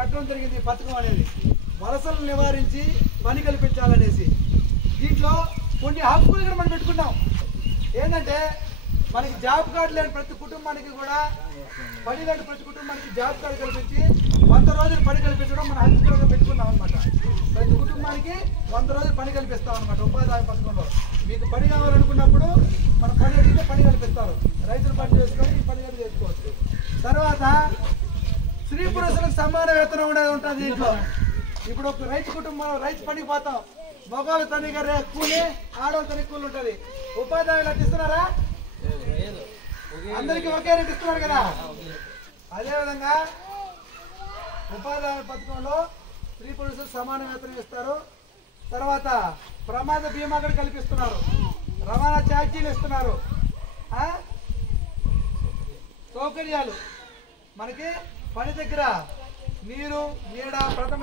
కట్టడం జరిగింది ఈ పథకం అనేది. వలసలను నివారించి పని కల్పించాలనేసి. దీంట్లో కొన్ని హక్కులు కూడా మనం పెట్టుకున్నాం. ఏంటంటే మనకి జాబ్ కార్డు లేని ప్రతి కుటుంబానికి కూడా, పని లేని ప్రతి కుటుంబానికి జాబ్ కార్డు కల్పించి 100 రోజులు పని కల్పించడం మన హక్కుగా పెట్టుకున్నాం అనమాట. ప్రతి కుటుంబానికి 100 రోజులు పని కల్పిస్తాం అనమాట ఉపాధి హామీ పథకంలో. మీకు పని కావాలనుకున్నప్పుడు మన పని అడిగితే పని కల్పిస్తారు. రైతులు పని చేసుకొని ఈ పని చేసుకోవచ్చు. తర్వాత స్త్రీ పురుషులకు సమాన వేతనం అనేది ఉంటుంది దీంట్లో. ఇప్పుడు ఒక రైతు కుటుంబంలో రైతు పనికి పోతాం, మగవాళ్ళు తనిగా కూలి, ఆడవాళ్ళు తని కూలి ఉంటుంది. ఉపాధి హామీలు అట్లా ఇస్తున్నారా? అందరికీ ఒకే రేటు ఇస్తున్నారు కదా. అదేవిధంగా ఉపాధి హామీ పథకంలో స్త్రీ పురుషులు సమాన వేతనం ఇస్తారు. తర్వాత ప్రమాద బీమా కూడా కల్పిస్తున్నారు. రవాణా ఛార్జీలు ఇస్తున్నారు. సౌకర్యాలు మనకి పని దగ్గర నీరు, నీడ, ప్రథమ